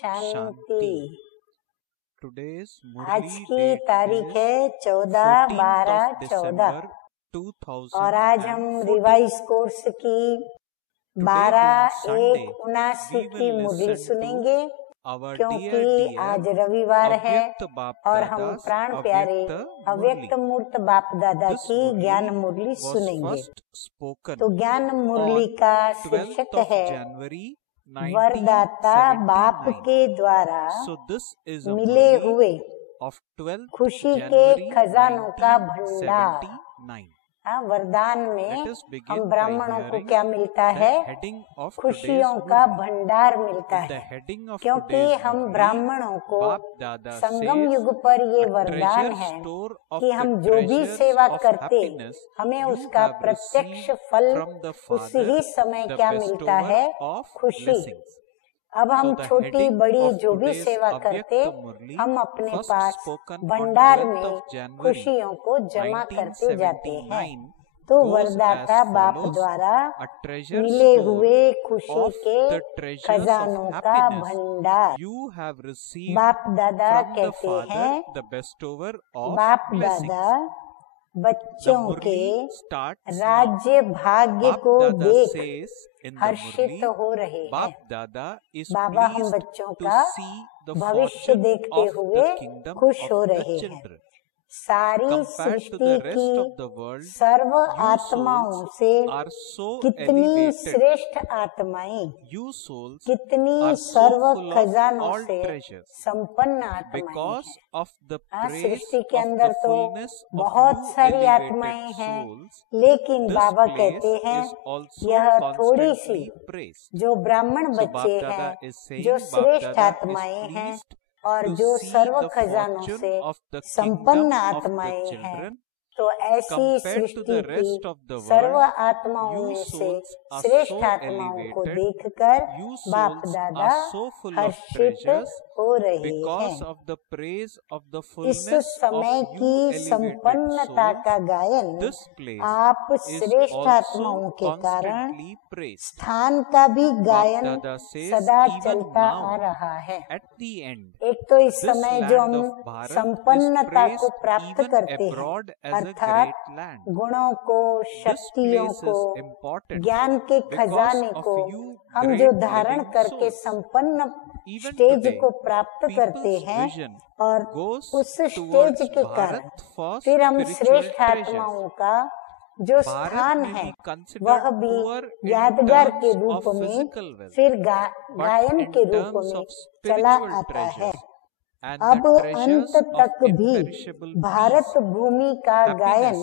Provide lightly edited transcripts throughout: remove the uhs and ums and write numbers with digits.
शांति। आज की डेट तारीख है 14/12/14 और आज हम रिवाइज कोर्स की 12/1/79 की मुरली सुनेंगे, क्योंकि आज रविवार है और हम प्राण प्यारे अव्यक्त मूर्त बाप दादा की ज्ञान मुरली सुनेंगे। तो ज्ञान मुरली का शीर्षक है वरदाता बाप के द्वारा मिले हुए खुशी के खजानों का भंडार। वरदान में हम ब्राह्मणों को क्या मिलता है? खुशियों का भंडार मिलता है, क्योंकि हम ब्राह्मणों को संगम युग पर ये वरदान है कि हम जो भी सेवा करते हमें उसका प्रत्यक्ष फल उस ही समय क्या मिलता है? खुशी। अब हम छोटी बड़ी जो भी सेवा करते हम अपने पास भंडार में खुशियों को जमा करते जाते हैं। तो वरदाता बाप द्वारा मिले हुए खुशी के खजानों का भंडार। बाप दादा कहते हैं, बाप दादा बच्चों के राज्य भाग्य को देख हर्षित हो रहे हैं। बाबा हम बच्चों का भविष्य देखते हुए खुश हो रहे हैं। सारी सृष्टि की सर्व आत्माओं से कितनी श्रेष्ठ आत्माएं, कितनी सर्व खजानों से संपन्न आत्माएं हैं। सृष्टि के अंदर तो बहुत सारी आत्माएं हैं, लेकिन बाबा कहते हैं यह थोड़ी सी जो ब्राह्मण बच्चे हैं, जो श्रेष्ठ आत्माएं हैं और जो सर्व खजानों से संपन्न आत्माएं हैं, तो ऐसी सृष्टि की सर्व आत्माओं में से श्रेष्ठ आत्माओं को देखकर बाप दादा हर्षित हो रहे हैं। इस समय की संपन्नता का गायन आप श्रेष्ठ आत्माओं के कारण स्थान का भी गायन सदा चलता आ रहा है। एक तो इस समय जो हम संपन्नता को प्राप्त करते हैं, अर्थात गुणों को, शक्तियों को, ज्ञान के खजाने को हम जो धारण करके संपन्न स्टेज को प्राप्त करते हैं, और उस स्टेज के कारण फिर हम श्रेष्ठ आत्माओं का जो स्थान है वह भी यादगार के रूप में फिर गायन के रूप में चला आता है। अब अंत तक भी भारत भूमि का गायन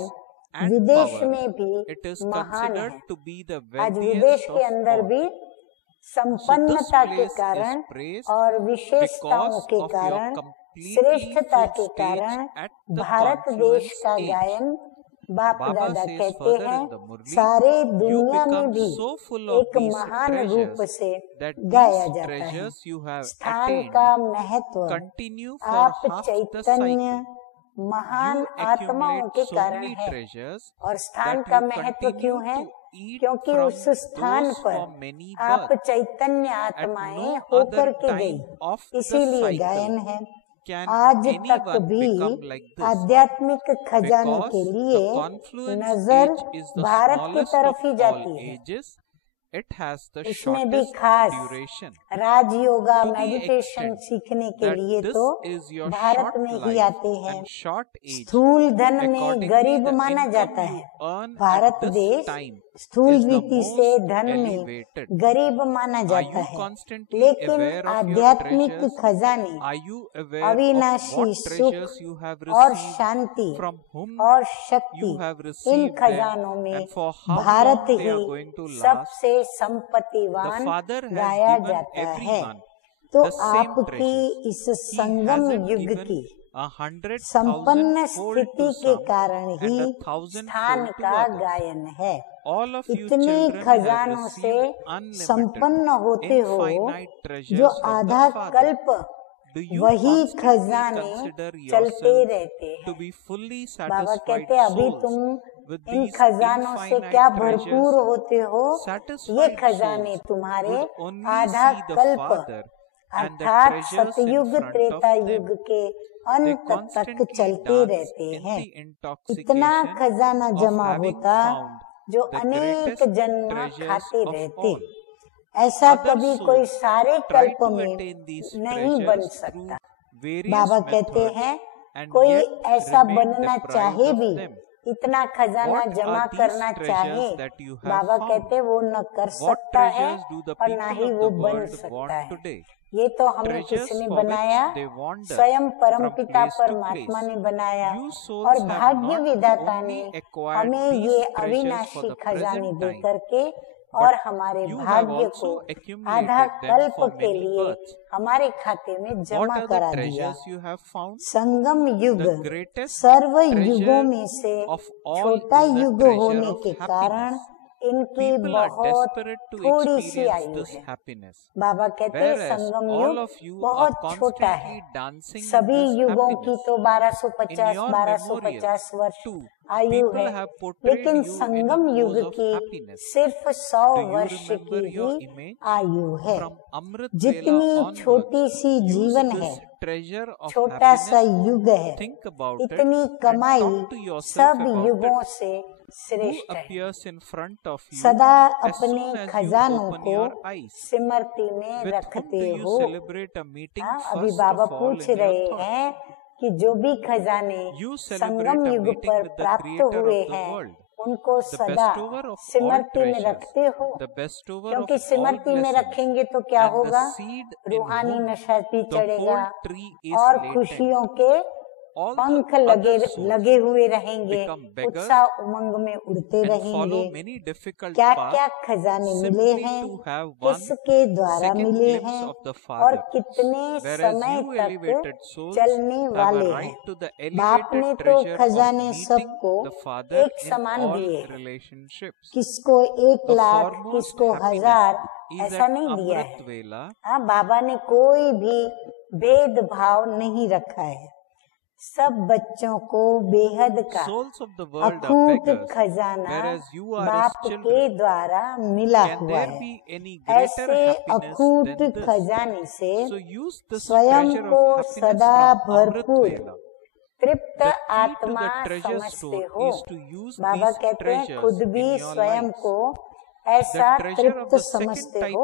विदेश में भी महान है। आज विदेश के अंदर भी संपन्नता के कारण और विशेषताओं के कारण, श्रेष्ठता के कारण भारत देश का गायन बाप दादा कहते हैं सारे दुनिया में भी एक महान रूप से गाया जाता है। स्थान का महत्व आप चैतन्य महान आत्माओं के कारण है। और स्थान का महत्व क्यों है? क्योंकि उस स्थान पर आप चैतन्य आत्माएं होकर के गई, इसीलिए गायन है। आज तक भी आध्यात्मिक खजानों के लिए नजर भारत की तरफ ही जाती है। इसमें भी खास राजयोगा मेडिटेशन सीखने के लिए तो भारत में ही आते हैं। स्थूल धन में गरीब माना जाता है। भारत देश स्थूल रीति से धन में गरीब माना जाता है, लेकिन आध्यात्मिक खजाने, अविनाशी सुख और शांति और शक्ति, इन खजानों में भारत ही सबसे संपत्तिवान गाया जाता है। तो आपकी इस संगम युग की संपन्न स्थिति के कारण ही स्थान का गायन है। इतने खजानों से संपन्न होते हो जो आधा कल्प वही खजाने चलते रहते हैं। बाबा कहते अभी तुम इन खजानों से क्या भरपूर होते हो, ये खजाने तुम्हारे आधा कल्प अर्थात सतयुग त्रेता युग के अंत तक चलते रहते हैं। इतना खजाना जमा होता जो अनेक जन्म खाते रहते। ऐसा कभी कोई सारे कल्प में नहीं बन सकता। बाबा कहते हैं कोई ऐसा बनना चाहे भी, इतना खजाना जमा करना चाहे, बाबा कहते वो न कर सकता है और न ही वो बन सकता है। ये तो हमें किसने बनाया? स्वयं परमपिता परमात्मा ने बनाया और भाग्य विधाता ने हमें ये अविनाशी खजाने दे करके और हमारे भाग्य को आधा कल्प के लिए हमारे खाते में जमा करा दिया। संगम युग सर्व युगों में से छोटा युग होने के कारण इनकी बहुत थोड़ी सी आयु है। बाबा कहते हैं संगम युग बहुत छोटा है। सभी युगों की तो 1250 वर्ष आयु है, लेकिन संगम युग की सिर्फ 100 वर्ष की ही आयु है। जितनी छोटी सी जीवन है, छोटा सा युग है, इतनी कमाई सब युगों से श्रेष्ठ है। सदा अपने खजानों को स्मृति में रखते हो। अभी बाबा पूछ रहे हैं कि जो भी खजाने संगम युग पर प्राप्त हुए हैं उनको सदा स्मृति में रखते हो, क्योंकि स्मृति में रखेंगे तो क्या होगा? रूहानी नशा भी चढ़ेगा और खुशियों के पंख लगे हुए रहेंगे, उत्साह उमंग में उड़ते रहेंगे। क्या क्या खजाने मिले हैं, किसके द्वारा मिले हैं और कितने समय तक चलने वाले हैं। बाप ने तो खजाने सबको एक समान दिए, किसको 1 लाख, किसको 1000, ऐसा नहीं दिया है। हाँ, बाबा ने कोई भी भेदभाव नहीं रखा है। सब बच्चों को बेहद का अखूट खजाना बाप के द्वारा मिला हुआ है। ऐसे अखूट खजाने से स्वयं को सदा भरपूर तृप्त आत्मा समझते हो। बाबा कहते हैं खुद भी स्वयं को ऐसा तृप्त समझते हो,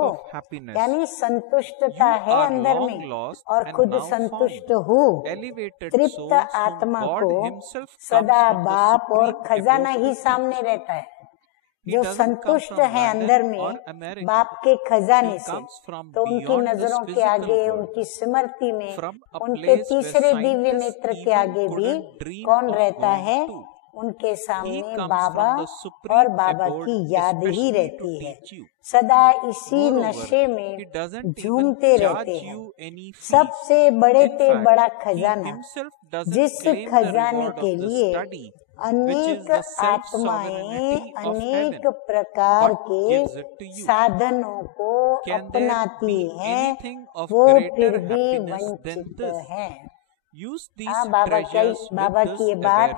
यानी संतुष्टता है अंदर में और खुद संतुष्ट हो। तृप्त आत्मा को सदा बाप और खजाना ही सामने रहता है। जो संतुष्ट है अंदर में बाप के खजाने से, तो उनकी नजरों के आगे, उनकी स्मृति में, उनके तीसरे दिव्य नेत्र के आगे भी कौन रहता है? उनके सामने बाबा और बाबा की याद ही रहती है। सदा इसी नशे में झूमते रहते हैं। सबसे बड़े से बड़ा खजाना, जिस खजाने के लिए अनेक आत्माएं अनेक प्रकार के साधनों को अपनाती हैं, वो फिर भी वंचित है। बाबा की ये बात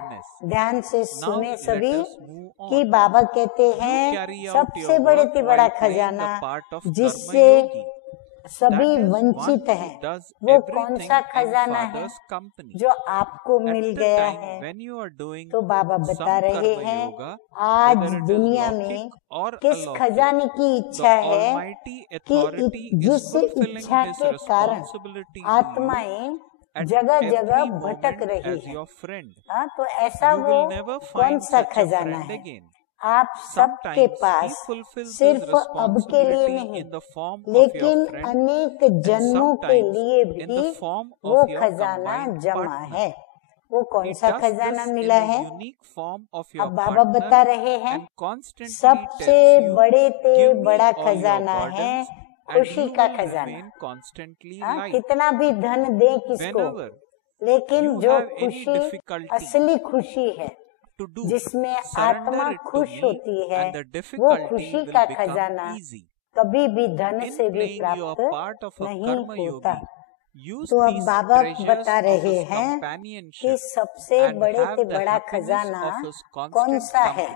ध्यान से सुने सभी कि बाबा कहते हैं सबसे बड़े से बड़ा खजाना जिससे सभी वंचित हैं, वो कौन सा खजाना है जो आपको मिल गया है? तो बाबा बता रहे हैं आज दुनिया में किस खजाने की इच्छा है कि जिस इच्छा के कारण आत्माएं जगह जगह भटक रही है। हाँ, तो ऐसा वो कौन सा खजाना है? आप सबके पास सिर्फ अब के लिए नहीं, लेकिन अनेक जन्मों के लिए भी वो खजाना जमा है। वो कौन सा खजाना मिला है? अब बाबा बता रहे हैं सबसे बड़े से बड़ा खजाना है खुशी का खजाना। कितना भी धन दे किसको, लेकिन जो खुशी असली खुशी है, जिसमें आत्मा खुश होती है, वो खुशी का खजाना कभी भी धन से भी प्राप्त नहीं होता। तो अब बाबा बता रहे हैं कि सबसे बड़े से बड़ा खजाना कौन सा है?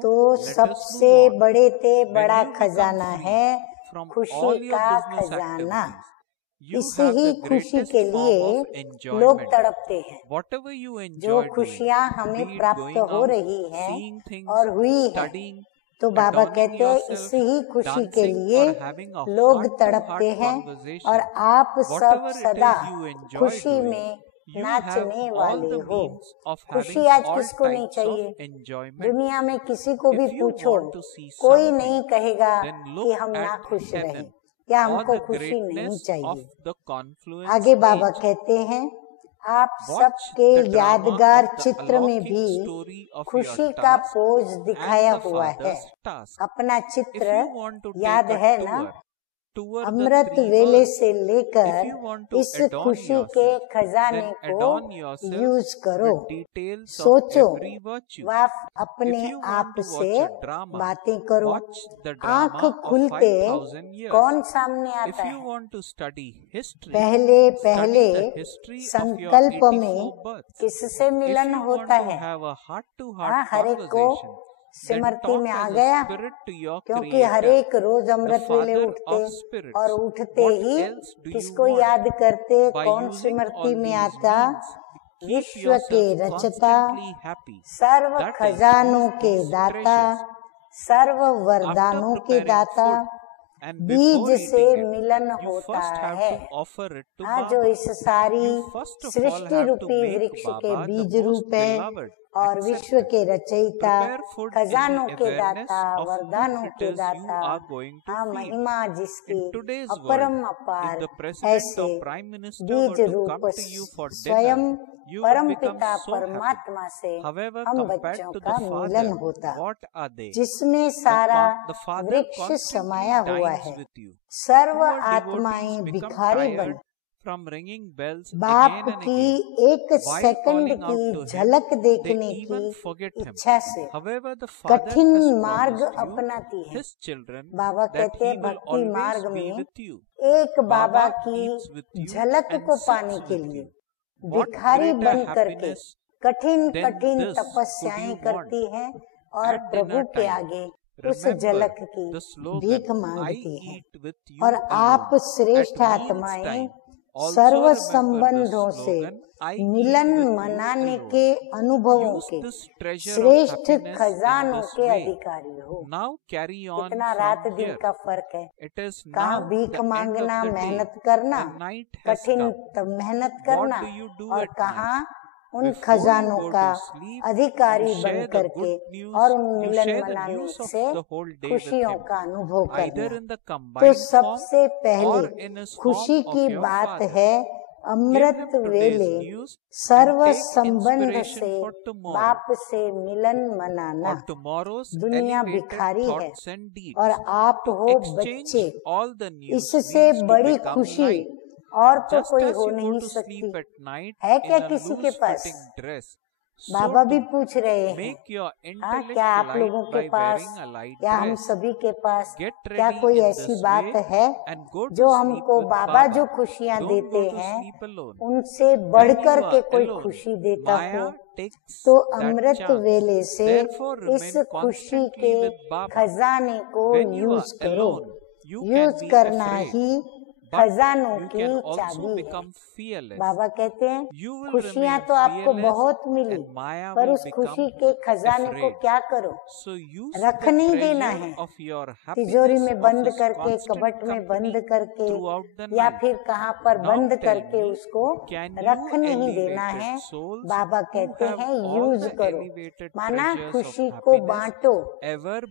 तो सबसे बड़े से बड़ा खजाना है खुशी का खजाना। इसी ही खुशी के लिए लोग तड़पते हैं। जो खुशियाँ हमें प्राप्त हो रही हैं और हुई है, तो बाबा कहते हैं इसी ही खुशी के लिए लोग तड़पते हैं। और आप सब सदा खुशी में नाचने वाले हो। खुशी आज किसको नहीं चाहिए? दुनिया में किसी को भी पूछो, कोई नहीं कहेगा कि हम ना खुश रहें या हमको खुशी नहीं चाहिए। आगे बाबा कहते हैं, आप सबके यादगार चित्र में भी खुशी का पोज दिखाया हुआ है। अपना चित्र याद है ना? अमृत वेले से लेकर इस खुशी के खजाने को यूज करो। सोचो व अपने आप से बातें करो। आँख खुलते कौन सामने आता है? पहले पहले संकल्प में किससे मिलन होता है? हर एक को स्मृति में आ गया, क्योंकि हर एक रोज अमृत वेले उठते और उठते ही किसको याद करते? कौन स्मृति में आता? विश्व के रचता, सर्व खजानों के दाता, सर्व वरदानों के दाता। बीज से मिलन होता है। जो इस सारी सृष्टि रूपी वृक्ष के बीज रूप है और विश्व के रचयिता, खजानों के दाता, वरदानों के दाता, महिमा जिसकी अपरम अपार, ऐसे बीज रूप स्वयं परम पिता परमात्मा से हम बच्चों का मिलन होता, जिसमें सारा वृक्ष समाया हुआ है। सर्व आत्माएं भिखारी बन बाप की एक सेकंड की झलक देखने की इच्छा से कठिन मार्ग अपनाती है। बाबा कहते हैं भक्ति मार्ग में एक बाबा की झलक को पाने के लिए भिखारी बन करके कठिन कठिन तपस्याएं करती हैं और प्रभु के आगे उस झलक की भीख मांगती है। और आप श्रेष्ठ आत्माएं सर्व संबंधों से मिलन मनाने के अनुभवों के श्रेष्ठ खजानों के अधिकारी हो। कितना रात दिन का फर्क है। कहाँ भीख मांगना, मेहनत करना, कठिन मेहनत करना, और कहाँ उन खजानों का अधिकारी बन करके और उन मिलन मनाने से खुशियों का अनुभव करना। तो सबसे पहले खुशी की बात है अमृत वेले सर्व संबंध से बाप से मिलन मनाना। दुनिया भिखारी है और आप हो बच्चे। इससे बड़ी खुशी और तो कोई हो नहीं सकती है क्या किसी के पास? बाबा भी पूछ रहे हैं, क्या आप लोगों के पास, क्या हम सभी के पास, क्या कोई ऐसी बात है जो हमको बाबा जो खुशियाँ देते हैं उनसे बढ़कर के कोई खुशी देता हो? तो अमृत वेले से इस खुशी के खजाने को यूज करो। यूज करना ही खजानों की चाबी है। बाबा कहते हैं खुशियाँ तो आपको बहुत मिली, पर उस खुशी के खजाने को क्या करो? रख नहीं देना है तिजोरी में बंद करके, कबट में बंद करके, या फिर कहाँ पर बंद करके उसको रख नहीं देना है। बाबा कहते हैं यूज करो, माना खुशी को बांटो।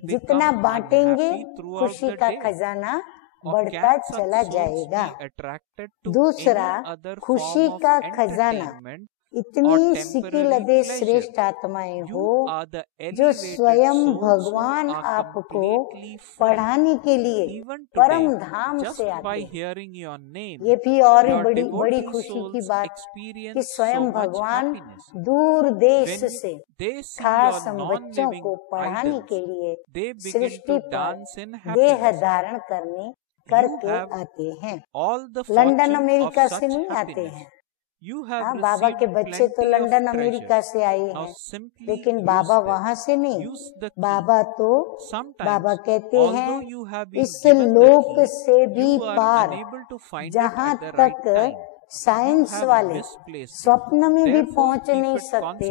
जितना बांटेंगे खुशी का खजाना बढ़ता चला जाएगा। दूसरा, खुशी का खजाना इतनी सिकिलदे श्रेष्ठ आत्माएं हो जो स्वयं भगवान आपको पढ़ाने के लिए परम धाम से आते हैं। ये भी और बड़ी बड़ी खुशी की बात कि स्वयं भगवान दूर देश से खास हम बच्चों को पढ़ाने के लिए सृष्टि पर देह धारण करके आते हैं। लंदन अमेरिका से नहीं आते हैं, बाबा के बच्चे तो लंदन अमेरिका से आए हैं, लेकिन बाबा वहाँ से नहीं। बाबा कहते हैं इस लोक से भी पार, जहाँ तक साइंस वाले स्वप्न में भी पहुंच नहीं सकते,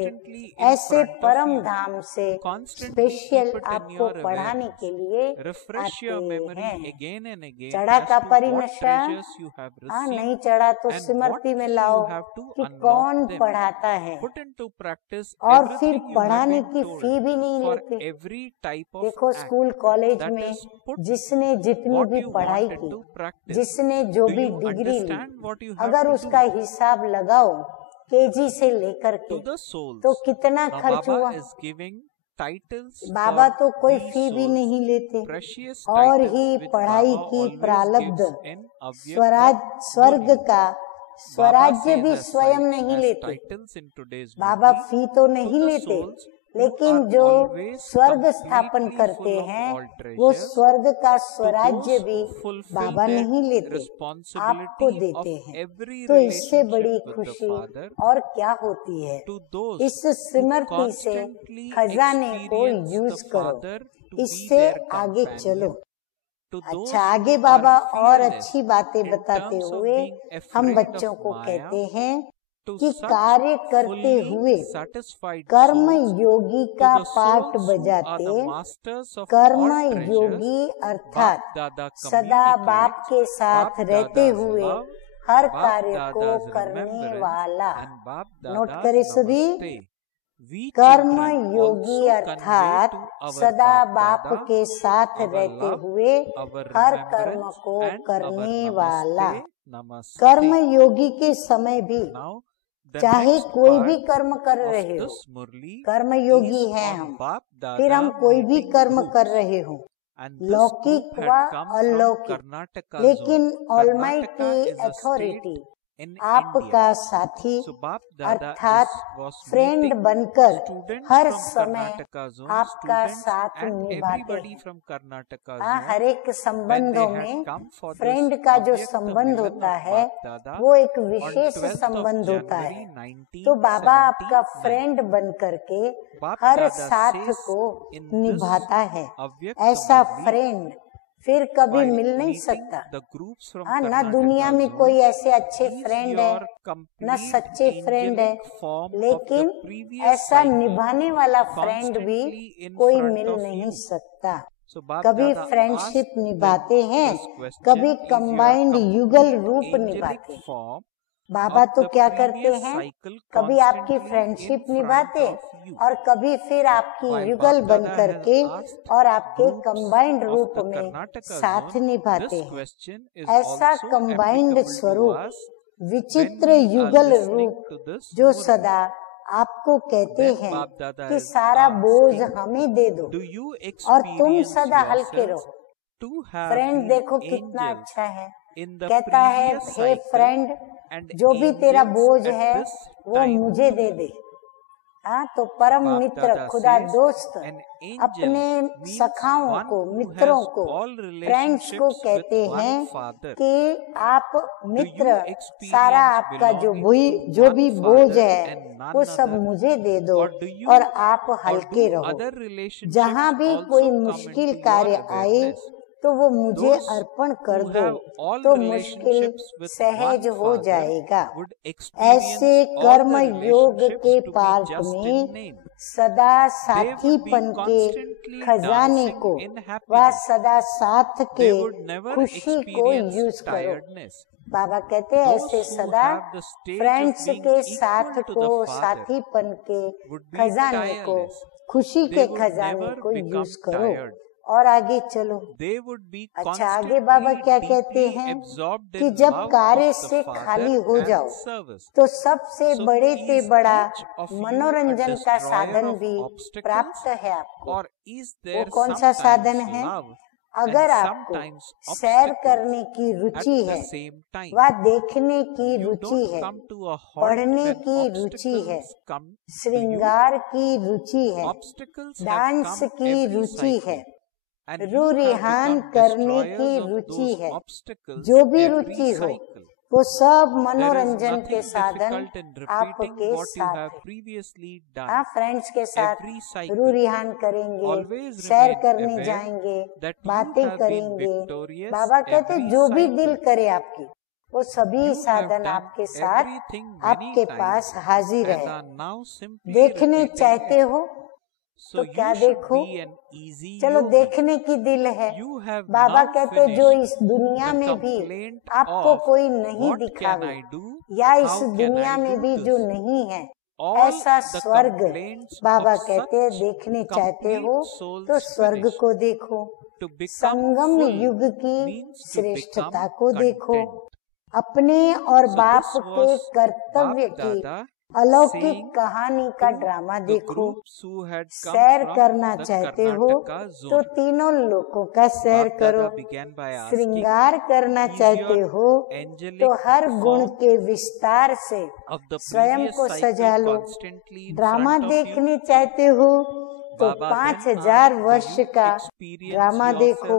ऐसे परम धाम से स्पेशल आपको पढ़ाने के लिए आते हैं। चढ़ा का परिनशा नहीं चढ़ा तो स्मृति में लाओ कि कौन पढ़ाता है, और फिर पढ़ाने की फी भी नहीं लेते। देखो स्कूल कॉलेज में जिसने जितनी भी पढ़ाई की, जिसने जो भी डिग्री ली, अगर उसका हिसाब लगाओ केजी से लेकर के तो कितना खर्च हुआ। बाबा तो कोई फी भी नहीं लेते, और ही पढ़ाई की प्रारब्ध स्वर्ग का स्वराज्य भी स्वयं नहीं लेते। बाबा फी तो नहीं लेते, लेकिन जो स्वर्ग स्थापन करते हैं वो स्वर्ग का स्वराज्य भी बाबा नहीं लेते, आपको देते हैं। तो इससे बड़ी खुशी और क्या होती है। इस स्मृति से खजाने को यूज करो, इससे आगे चलो। अच्छा, आगे बाबा और अच्छी बातें बताते हुए हम बच्चों को कहते हैं कि कार्य करते हुए कर्म योगी का पाठ बजाते, कर्म योगी अर्थात सदा बाप के साथ रहते हुए हर कार्य को करने वाला। नोट करें सभी, कर्म योगी अर्थात सदा बाप के साथ रहते हुए हर कर्म को करने वाला। कर्म योगी के समय भी चाहे कोई भी कर्म कर रहे हो, कर्म योगी हैं हम, फिर हम कोई भी कर्म कर रहे हो, लौकिक व अलौकिक, लेकिन ऑलमाइटी अथॉरिटी आपका साथी अर्थात फ्रेंड बनकर हर समय आपका साथ निभाते हैं। हर एक संबंधों में फ्रेंड का जो संबंध होता है वो एक विशेष संबंध होता है। तो बाबा आपका फ्रेंड बन करके हर साथ को निभाता है। ऐसा फ्रेंड फिर कभी मिल नहीं सकता। ना दुनिया में कोई ऐसे अच्छे फ्रेंड है, न सच्चे फ्रेंड है, लेकिन ऐसा निभाने वाला फ्रेंड भी कोई मिल नहीं सकता। कभी फ्रेंडशिप निभाते हैं, कभी कंबाइंड युगल रूप निभाते हैं। बाबा तो क्या करते हैं, कभी आपकी फ्रेंडशिप निभाते और कभी फिर आपकी युगल बन करके और आपके कंबाइंड रूप में साथ निभाते हैं। ऐसा कंबाइंड स्वरूप, विचित्र युगल रूप जो सदा आपको कहते हैं कि सारा बोझ हमें दे दो और तुम सदा हल्के रहो। फ्रेंड देखो कितना अच्छा है, कहता है हे फ्रेंड, जो भी तेरा बोझ है वो मुझे दे दे। तो परम मित्र खुदा दोस्त अपने सखाओं को, मित्रों को, फ्रेंड्स को कहते हैं कि आप मित्र सारा आपका जो भी बोझ है वो सब मुझे दे दो और आप हल्के रहो। जहाँ भी कोई मुश्किल कार्य आए तो वो मुझे अर्पण कर दो तो मुश्किल सहज हो जाएगा। ऐसे कर्म योग के पार्क में सदा साथीपन के खजाने को व सदा साथ के खुशी को यूज करो। बाबा कहते हैं ऐसे सदा फ्रेंड्स के साथ को, साथीपन के खजाने को, खुशी के खजाने को यूज करो और आगे चलो। अच्छा, आगे बाबा क्या कहते हैं कि जब कार्य से खाली हो जाओ तो सबसे बड़े से बड़ा मनोरंजन का साधन भी प्राप्त है आपको। वो कौन सा साधन है? अगर आपको सैर करने की रुचि है, व देखने की रुचि है, पढ़ने की रुचि है, श्रृंगार की रुचि है, डांस की रुचि है, रूरिहान करने की रुचि है, जो भी रुचि हो वो सब मनोरंजन के साधन आपके साथ हैं। आप फ्रेंड्स के साथ रू रिहान करेंगे, सैर करने जाएंगे, बातें करेंगे। बाबा कहते जो भी दिल करे आपकी, वो सभी साधन आपके साथ आपके पास हाजिर है। देखने चाहते हो तो क्या देखो, चलो देखने की दिल है। बाबा कहते जो इस दुनिया में भी आपको कोई नहीं दिखावे, या इस दुनिया में भी जो नहीं है ऐसा स्वर्ग, बाबा कहते देखने चाहते हो तो स्वर्ग को देखो, संगम युग की श्रेष्ठता को देखो, अपने और बाप के कर्तव्य की अलौकिक कहानी का ड्रामा देखो। सैर करना चाहते हो तो तीनों लोकों का सैर करो। श्रृंगार करना चाहते हो तो हर गुण के विस्तार से स्वयं को सजा लो। ड्रामा देखने चाहते हो तो 5000 वर्ष का ड्रामा देखो।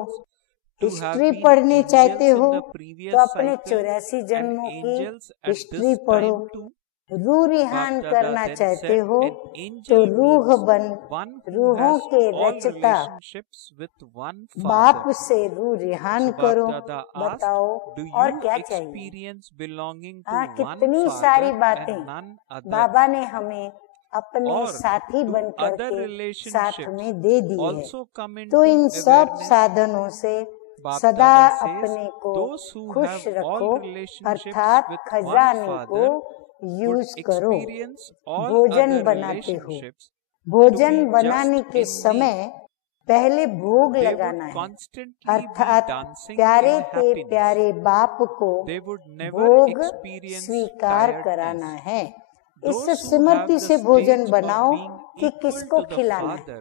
हिस्ट्री पढ़ने चाहते हो तो अपने 84 जन्मों की हिस्ट्री पढ़ो। रूह रिहान करना चाहते हो तो रूह बन रूहों के रचता बाप से रूह रिहान करो। बताओ और क्या चाहिए? कितनी सारी बातें बाबा ने हमें अपने साथी बनकर के साथ में दे दी है। तो इन सब साधनों से सदा अपने को खुश रखो, अर्थात खजाने को यूज करो। भोजन बनाते हो, भोजन बनाने के समय पहले भोग लगाना है, अर्थात प्यारे ते प्यारे बाप को भोग स्वीकार कराना है। इस स्मृति से भोजन बनाओ कि किसको खिलाना है।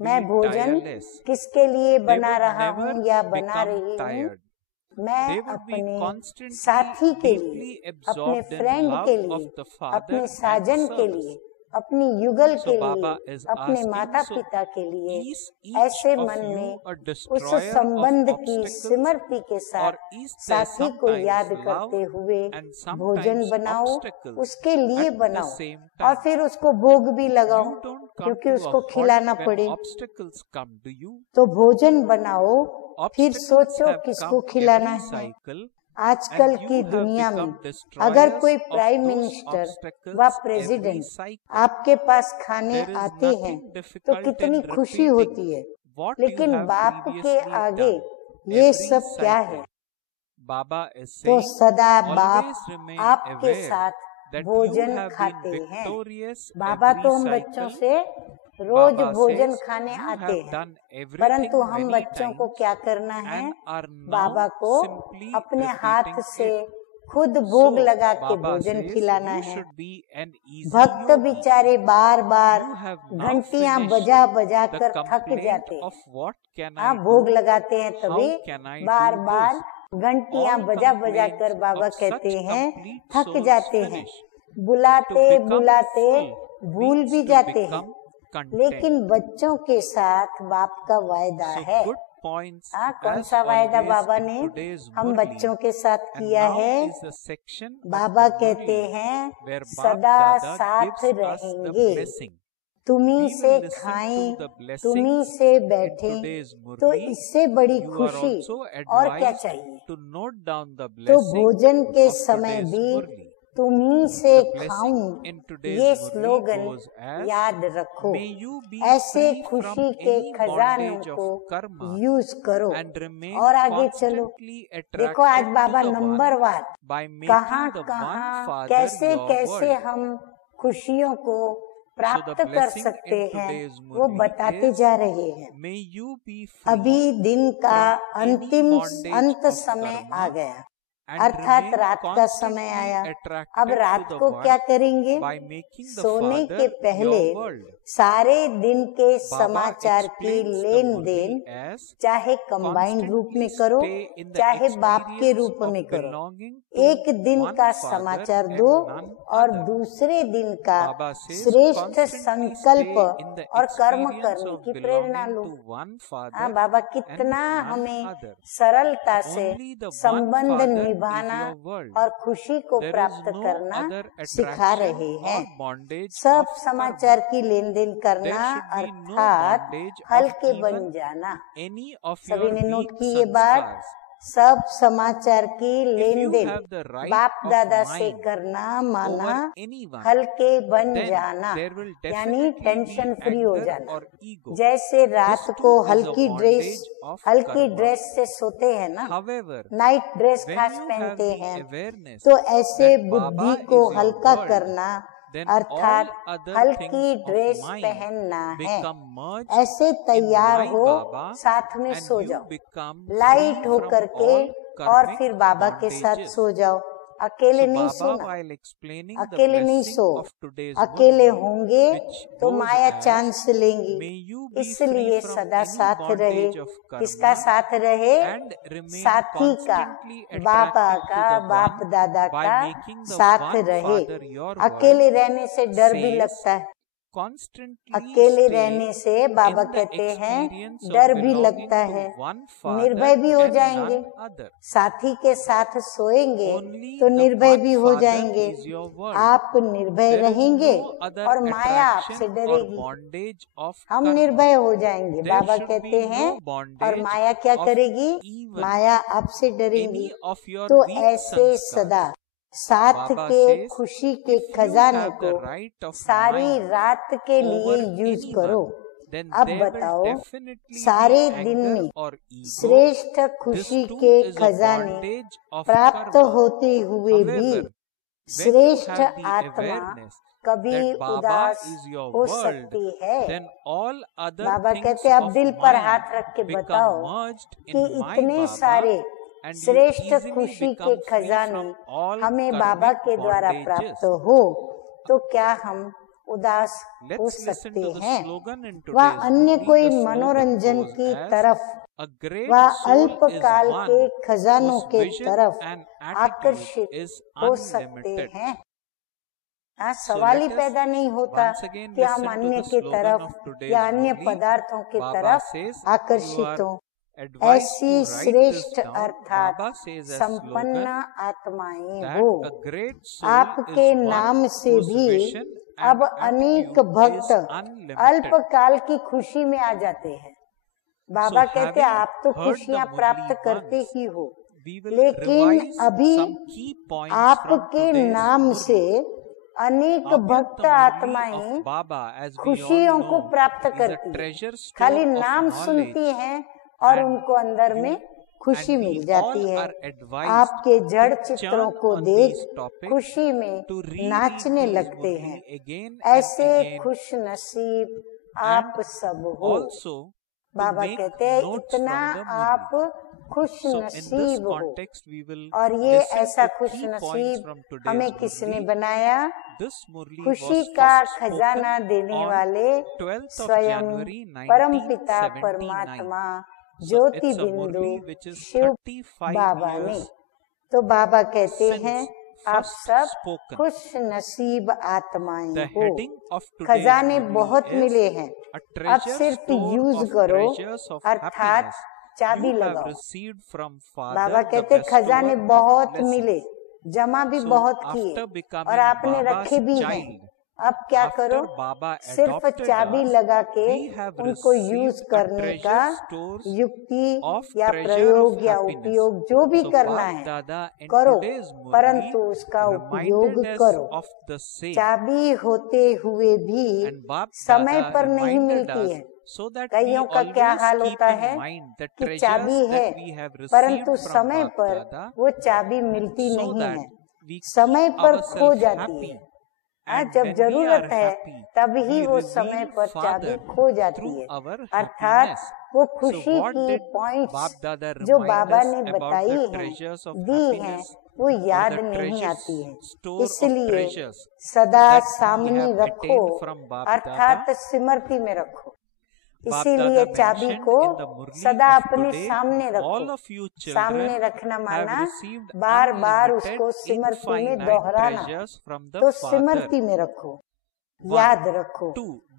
मैं भोजन किसके लिए बना रहा हूँ या बना रही हूँ? मैं अपने साथी के लिए, अपने फ्रेंड के लिए, अपने साजन के लिए, अपनी युगल के लिए, अपने माता पिता के लिए, ऐसे मन में उस संबंध की स्मृति के साथ साथी को याद करते हुए भोजन बनाओ, उसके लिए बनाओ और फिर उसको भोग भी लगाओ क्योंकि उसको खिलाना पड़े। तो भोजन बनाओ, फिर सोचो किसको खिलाना है। आजकल की दुनिया में अगर कोई प्राइम मिनिस्टर व प्रेसिडेंट आपके पास खाने आते हैं तो कितनी खुशी होती है, लेकिन बाप के आगे ये सब क्या है? तो सदा बाप आपके साथ भोजन खाते हैं। बाबा तो हम बच्चों से रोज भोजन खाने आते हैं, परंतु हम बच्चों को क्या करना है? बाबा को अपने हाथ से खुद भोग लगा के भोजन खिलाना है। भक्त बेचारे बार बार घंटियां बजा बजा कर थक जाते हैं। भोग लगाते हैं तभी बार बार घंटियां बजा बजा कर बाबा कहते हैं थक जाते हैं। बुलाते बुलाते भूल भी जाते हैं, लेकिन बच्चों के साथ बाप का वायदा है। कौन सा वायदा बाबा ने हम बच्चों के साथ किया है? बाबा कहते हैं सदा साथ रहेंगे, तुम्ही से खाएं, तुम्ही से बैठें, तो इससे बड़ी खुशी और क्या चाहिए? तो भोजन के समय भी तुम्ही से खाऊं, ये स्लोगन याद रखो। ऐसे खुशी के खजानों को यूज करो और आगे चलो। देखो आज बाबा नंबरवार कहाँ कहाँ कैसे कैसे हम खुशियों को प्राप्त कर सकते हैं वो बताते जा रहे हैं। अभी दिन का अंत समय आ गया, अर्थात रात का समय आया। अब रात को क्या करेंगे? सोने के पहले सारे दिन के समाचार की लेन देन चाहे कंबाइंड रूप में करो चाहे बाप के रूप में करो। एक दिन का समाचार दो और दूसरे दिन का श्रेष्ठ संकल्प और कर्म करने की प्रेरणा लो। बाबा कितना हमें सरलता से संबंध निभाना और खुशी को प्राप्त करना सिखा रहे हैं। सब समाचार की लेन देन करना अर्थात हल्के बन जाना। सभी ने नोट की ये बात। सब समाचार की लेन देन बाप दादा से करना माना हल्के बन जाना, यानी टेंशन फ्री हो जाना। जैसे रात को हल्की ड्रेस से सोते हैं ना, नाइट ड्रेस खास पहनते हैं, तो ऐसे बुद्धि को हल्का करना अर्थात हल्की ड्रेस पहनना है। ऐसे तैयार हो, साथ में सो जाओ, लाइट हो करके, और फिर बाबा के साथ सो जाओ। अकेले नहीं सोना, अकेले नहीं सो। अकेले होंगे तो माया चांस लेंगी, इसलिए सदा साथ रहे। किसका साथ रहे? साथी का, बाबा का, बाप दादा का साथ रहे। अकेले रहने से डर भी लगता है। अकेले रहने से बाबा कहते हैं डर भी लगता है, निर्भय भी हो जाएंगे। साथी के साथ सोएंगे तो निर्भय भी हो जाएंगे। आप निर्भय रहेंगे और माया आपसे डरेगी। हम निर्भय हो जाएंगे, बाबा कहते हैं, और माया क्या करेगी? माया आपसे डरेगी। तो ऐसे सदा साथ के खुशी के खजाने को सारी रात के लिए यूज करो। अब बताओ, सारे दिन में श्रेष्ठ खुशी के खजाने प्राप्त होते हुए भी श्रेष्ठ आत्मा कभी उदास हो सकती है। बाबा कहते अब दिल पर हाथ रख के बताओ कि इतने सारे श्रेष्ठ खुशी के खजाने हमें बाबा के द्वारा प्राप्त हो, तो क्या हम उदास हो सकते हैं? वह अन्य कोई मनोरंजन की तरफ, वह अल्पकाल के खजानों के तरफ आकर्षित हो सकते हैं। सवाल ही पैदा नहीं होता कि हम अन्य के तरफ या अन्य पदार्थों के तरफ आकर्षित हों। ऐसी श्रेष्ठ अर्थात संपन्न आत्माएं हो। आपके नाम से भी अब अनेक भक्त अल्पकाल की खुशी में आ जाते हैं। बाबा कहते हैं आप तो खुशियां प्राप्त करते ही हो, लेकिन अभी आपके नाम से अनेक भक्त आत्माएं खुशियों को प्राप्त करती हैं। खाली नाम सुनती हैं और उनको अंदर में खुशी मिल जाती है। आपके जड़ चित्रों को देख खुशी में नाचने लगते हैं। ऐसे खुश नसीब आप सब हो। बाबा कहते हैं इतना आप खुश नसीब हो। और ये ऐसा खुश नसीब हमें किसने बनाया? खुशी का खजाना देने वाले स्वयं परम पिता परमात्मा ज्योति बिंदु शिव बाबा ने। तो बाबा कहते हैं आप सब खुश नसीब आत्माएं हो। खजाने बहुत मिले हैं, अब सिर्फ यूज करो, अर्थात चाबी लगाओ। बाबा कहते खजाने बहुत मिले, जमा भी बहुत किए और आपने रखे भी हैं। अब क्या करो? सिर्फ चाबी लगा के उनको यूज करने का युक्ति या प्रयोग या उपयोग जो भी करना है करो, परंतु उसका उपयोग करो। चाबी होते हुए भी समय पर नहीं मिलती है। कईयों का क्या हाल होता है कि चाबी है परंतु समय पर वो चाबी मिलती नहीं है, समय पर खो जाती है। जब जरूरत है तभी वो समय पर चाबी खो जाती है। अर्थात वो खुशी की पॉइंट्स जो बाबा ने बताई हैं, दी हैं, वो याद नहीं आती है। इसलिए सदा सामने रखो, अर्थात स्मृति में रखो। इसीलिए चाबी को सदा अपने सामने रखो। सामने रखना माना बार बार उसको स्मृति में दोहराना। तो स्मृति में रखो, याद रखो,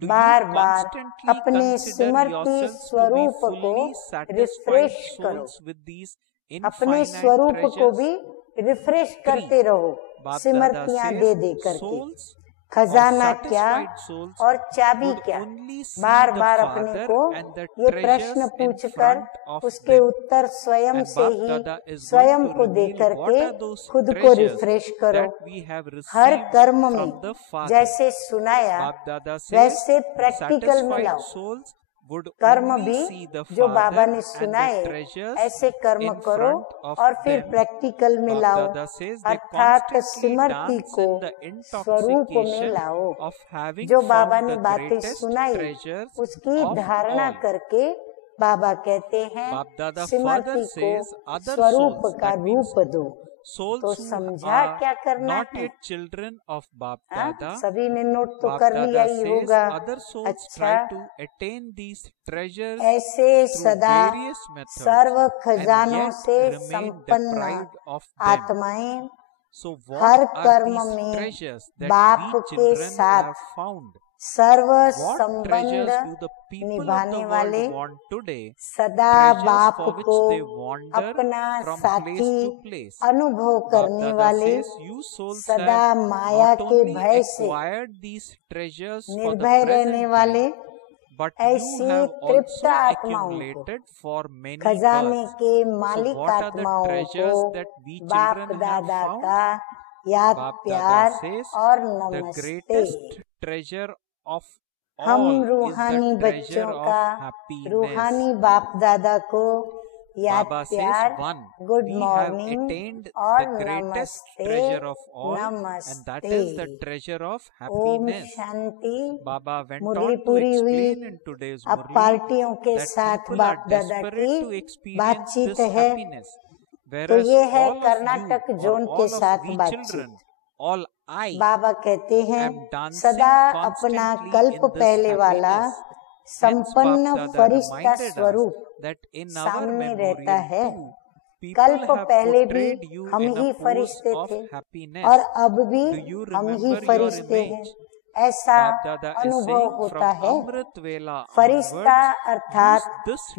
बार बार अपने स्मृति स्वरूप को रिफ्रेश करो। अपने स्वरूप को भी रिफ्रेश करते रहो, सिमरतियां दे दे करके। खजाना क्या और चाबी क्या, बार बार अपने को ये प्रश्न पूछकर उसके उत्तर स्वयं से ही स्वयं को दे करके खुद को रिफ्रेश करो। हर कर्म में जैसे सुनाया वैसे प्रैक्टिकल में लाओ। कर्म भी जो बाबा ने सुनाए ऐसे कर्म करो और फिर प्रैक्टिकल में लाओ, अर्थात स्मृति को स्वरूप में लाओ। जो बाबा ने बातें सुनाई उसकी धारणा करके बाबा कहते हैं स्मृति को स्वरूप का रूप दो। तो समझा क्या करना है? सभी ने नोट तो कर लिया ही होगा। अच्छा, ऐसे सदा सर्व खजानों से संपन्न आत्माएं हर कर्म में बाप के साथ सर्व संबंध निभाने वाले, सदा बाप को अपना साथी अनुभव करने वाले, सदा माया के भय से निर्भय रहने वाले, ऐसी तृप्त आत्माओं को, खजाने के मालिक आत्माओं को बाप दादा का याद प्यार और नमस्ते। हम रूहानी बच्चों का रूहानी बाप दादा को याद प्यार, गुड मॉर्निंग और नमस्ते नमस्ते। ओम शांति। मुरली पूरी हुई। अब पार्टियों के साथ बाप दादा की बातचीत है। तो ये है कर्नाटक जोन के साथ बातचीत। बाबा कहते हैं सदा अपना कल्प पहले वाला संपन्न फरिश्ता स्वरूप सामने रहता है। कल्प पहले भी हम ही फरिश्ते थे और अब भी हम ही फरिश्ते हैं, ऐसा अनुभव होता है। फरिश्ता अर्थात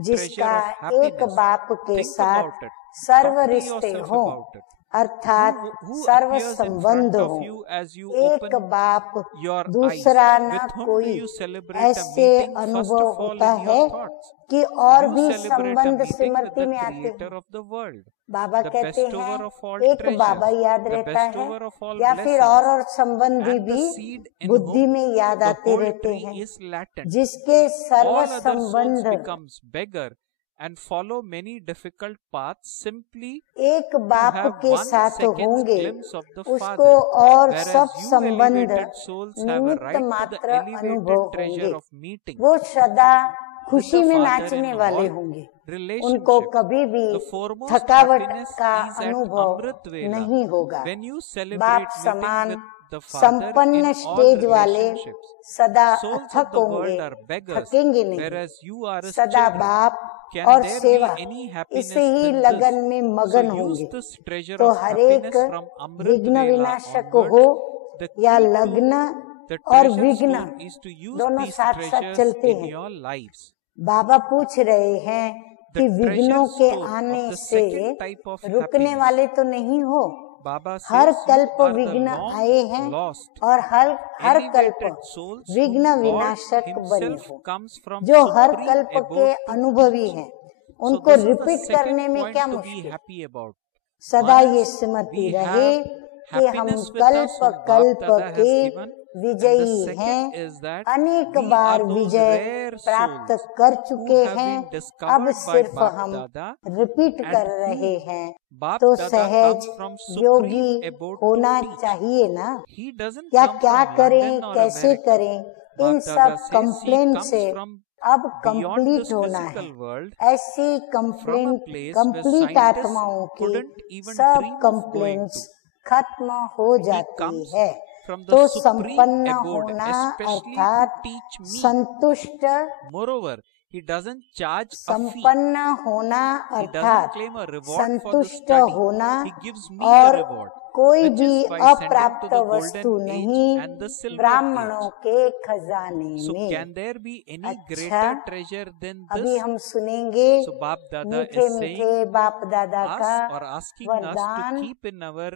जिसका एक बाप के साथ सर्व रिश्ते हों, अर्थात सर्व संबंध हो। एक बाप दूसरा न कोई, ऐसे अनुभव होता है कि और भी संबंध स्मृति में आते हैं। बाबा कहते हैं एक बाबा याद रहता है या फिर और संबंधी भी बुद्धि में याद आते रहते हैं, जिसके सर्व संबंध and follow many difficult paths simply एक बाप के साथ होंगे, उसको और सब संबंध निमित्त मात्र अनुभव होंगे। वो सदा खुशी में नाचने वाले होंगे, उनको कभी भी थकावट का अनुभव नहीं होगा। बाप समान संपन्न स्टेज वाले सदा अथक होंगे, थकेंगे नहीं। सदा बाप और सेवा इसे ही लगन में मगन होंगे। तो हरेक विघ्न विनाशक हो या लग्न और विघ्न दोनों साथ साथ चलते हैं। बाबा पूछ रहे हैं कि विघ्नों के आने से रुकने वाले तो नहीं हो। हर कल्प विघ्न आए हैं और हर कल्प विघ्न विनाशक बने हो। जो हर कल्प के अनुभवी हैं उनको रिपीट करने में क्या मुश्किल। सदा ये स्मृति रहे कि हम कल्प कल्प के विजयी हैं, अनेक बार विजय प्राप्त कर चुके हैं, अब सिर्फ हम रिपीट कर रहे हैं। तो सहज योगी होना चाहिए ना। क्या करें, कैसे करें, इन सब कंप्लेंट से अब कंप्लीट होना है। ऐसी कंप्लीट आत्माओं की सब कंप्लेंट्स खत्म हो जाती है। तो संपन्न होना अर्थात संतुष्ट, संपन्न होना अर्थात संतुष्ट होना और कोई which भी is by sending अप्राप्त to the वस्तु golden age नहीं and the silver ब्राह्मणों age. के खजाने So में। can there be any अच्छा, greater treasure than अभी this? हम सुनेंगे So Bap Dada मीठे is मीठे saying बाप दादा का us or asking us to वरदान keep in our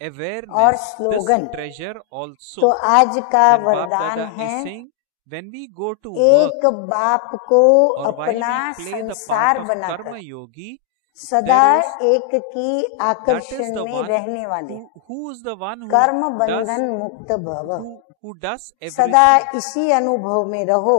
और awareness slogan. this treasure also. तो आज का Then Bap वरदान Dada है, is saying when we go to work एक बाप को or while अपना we play the संसार part of बनाकर Karma Yogi, सदा there एक की that is आकर्षण the में one रहने वाले who is the one कर्म who बंधन मुक्त भव। does सदा everything. इसी अनुभव में रहो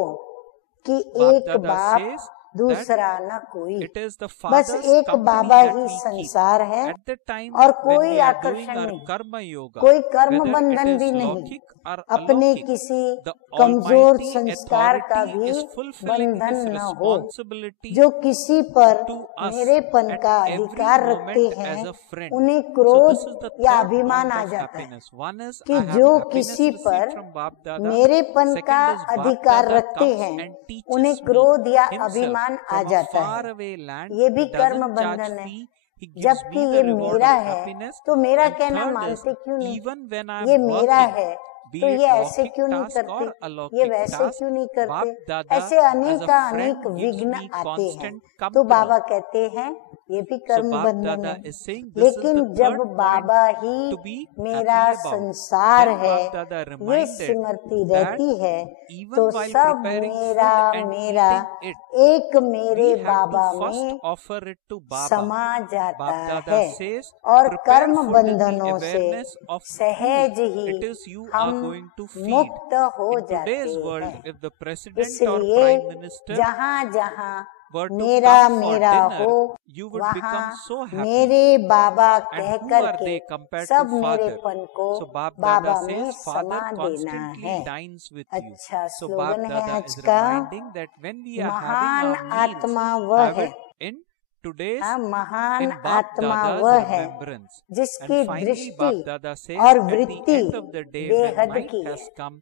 कि Bap एक Dada बाप says दूसरा न कोई, It is the बस Father's एक company Baba that he we keep. संसार है At the time और when कोई we are doing आकर्षण our नहीं, karma yoga, कोई कर्म whether it बंधन is भी नहीं, लौकिक or अपने अलौकिक, किसी the कमजोर Almighty संस्कार का authority भी is fulfilling बंधन His न हो। responsibility जो किसी पर to us मेरेपन at का every अधिकार रखते moment हैं as a friend. उन्हें So क्रोध this is the या third अभिमान point आ of जाता है happiness. One is कि I have जो happiness किसी received पर from Bap Dada. मेरेपन का Second is Bap अधिकार Dada रखते comes हैं and उन्हें teaches me क्रोध या himself अभिमान आ from a जाता far है। away land. ये भी He कर्म doesn't charge बंधन है। fee. He gives जबकि me ये the reward मेरा of है happiness. तो मेरा And कहना third is मानते क्यों नहीं, even when I ये am मेरा working, है be तो it ये ऐसे लौकिक क्यों नहीं task or करते, ये अलौकिक वैसे task, क्यों नहीं करते, बाप दादा ऐसे as अनेक a friend अनेक gives विघ्न me आते हैं। constant तो company. बाबा कहते हैं ये भी So कर्म Bap बंधन Dada है, is saying this is लेकिन the जब third point Baba to he be मेरा happy about. संसार Then है, Bap Dada ये reminded स्मृति that रहती है even तो while सब preparing मेरा food and मेरा eating it, एक मेरे we have Baba to first में offer it to Baba. समा जाता Bap Dada है says, और prepare कर्म food in the बंधनों से awareness of सहज who he it is you are हम going to feed. मुक्त हो In जाते today's world, हैं। if the president or इसलिए prime minister जहाँ जहाँ were to मेरा come for मेरा dinner, हो you would वहाँ become so happy. मेरे बाबा And कह who कर are के they compared सब to father? मेरेपन को So Bap बाबा Dada में says father समा देना constantly है। dines with you. अच्छा So Bap स्लोगन है Dada आज is का, reminding that when we are महान having our meals, आत्मा वह have है, it in today's महान in Bap आत्मा Dada's वह है remembrance. जिसकी And finally दृष्टि Bap Dada says और at the वृत्ति end of the day when बेहद night की has है। come,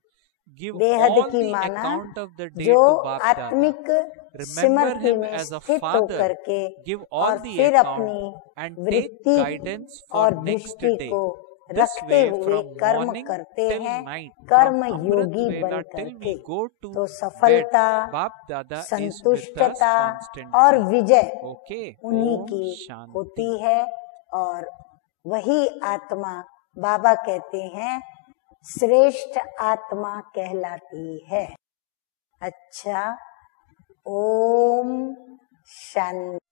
give बेहद all की the माना account of the day जो to Bap Dada. आत्मिक Remember स्मृति him में as a स्थित father. होकर के Give और all the फिर account अपनी and take वृत्ति guidance for और next दृष्टि day. को This रखते way हुए from कर्म morning करते till हैं, night, कर्म from Amrit योगी Vela बन till करके, we go to तो bed, सफलता, Bap Dada is with us संतुष्टता constantly. और विजय Okay. उन्हीं Om की Shanti. होती है और वही आत्मा बाबा कहते हैं श्रेष्ठ आत्मा कहलाती है। अच्छा, ओम शांति।